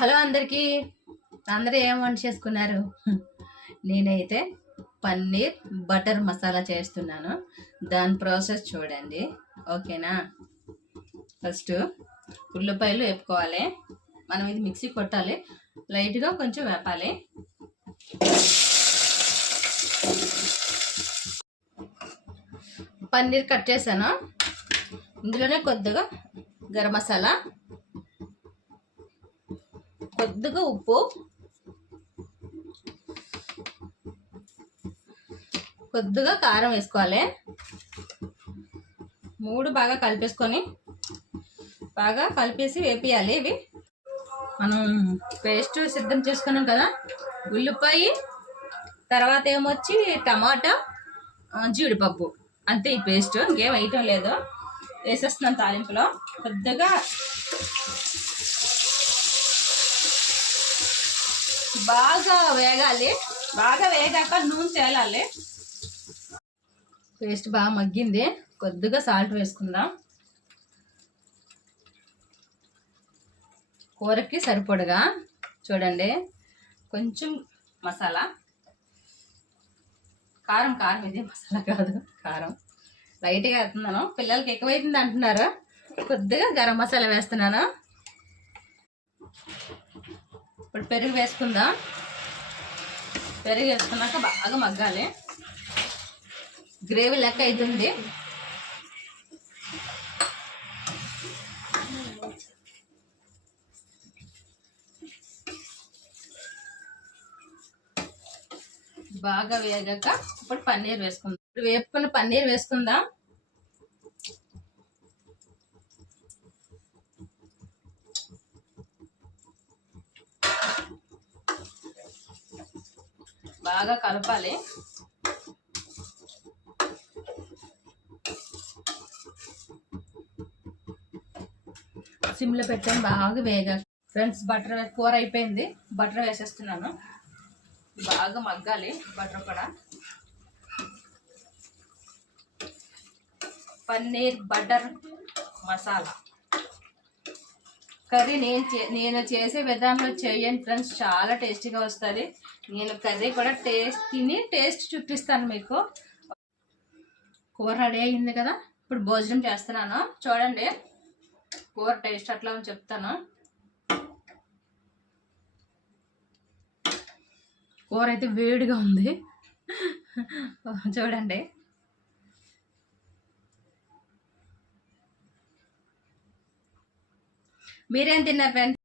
Hello అందరికీ. అందరూ ఏం వంట చేసుకున్నారు? నేనైతే పన్నీర్ బటర్ మసాలా చేస్తున్నాను. దాని ప్రాసెస్ చూడండి, ఓకేనా? ఫస్ట్ ఉల్లిపాయలు వేపుకోవాలి. మనం ఇది మిక్సీ కొట్టాలి, లైట్గా కొంచెం వేపాలి. పన్నీర్ కట్ చేశాను. ఇందులోనే కొద్దిగా గరం మసాలా, కొద్దిగా ఉప్పు, కొద్దిగా కారం వేసుకోవాలి. మూడు బాగా కలిపేసుకొని బాగా కలిపేసి వేపియాలి. ఇవి మనం పేస్ట్ సిద్ధం చేసుకున్నాం కదా, ఉల్లిపాయ, తర్వాత ఏమొచ్చి టమాటా, జీడిపప్పు, అంతే. ఈ పేస్ట్ ఇంకేం వేయటం లేదు. వేసేస్తున్నాం తాలింపులో. కొద్దిగా బాగా వేగాలి. బాగా వేగాక నూనె తేలాలి. పేస్ట్ బాగా మగ్గింది. కొద్దిగా సాల్ట్ వేసుకుందాం, కూరకి సరిపడగా. చూడండి, కొంచెం మసాలా, కారం కారం ఇది మసాలా కాదు, కారం లైట్గా వేస్తున్నాను. పిల్లలకి ఎక్కువైతుంది అంటున్నారు. కొద్దిగా గరం మసాలా వేస్తున్నాను. ఇప్పుడు పెరుగు వేసుకుందాం. పెరుగు వేసుకున్నాక బాగా మగ్గాలి. గ్రేవీ లెక్క అవుతుంది. బాగా వేగాక ఇప్పుడు పన్నీర్ వేసుకుందాం. ఇప్పుడు వేపుకున్న పన్నీర్ వేసుకుందాం. బాగా కలపాలి. సిమ్లో పెట్టాను. బాగా వేగా ఫ్రెండ్స్, బటర్ కూర అయిపోయింది. బటర్ వేసేస్తున్నాను. బాగా మగ్గాలి బటర్ కూడా. పన్నీర్ బటర్ మసాలా కర్రీ నేను చేసే విధానంలో చేయండి ఫ్రెండ్స్, చాలా టేస్టీగా వస్తుంది. నేను కర్రీ కూడా తిని టేస్ట్ చూపిస్తాను మీకు. కూర రెడీ అయింది కదా, ఇప్పుడు భోజనం చేస్తున్నాను. చూడండి, కూర టేస్ట్ అట్లా అని చెప్తాను. కూర అయితే వేడిగా ఉంది, చూడండి. మీరేం తిన్నారు ఫ్రెండ్స్?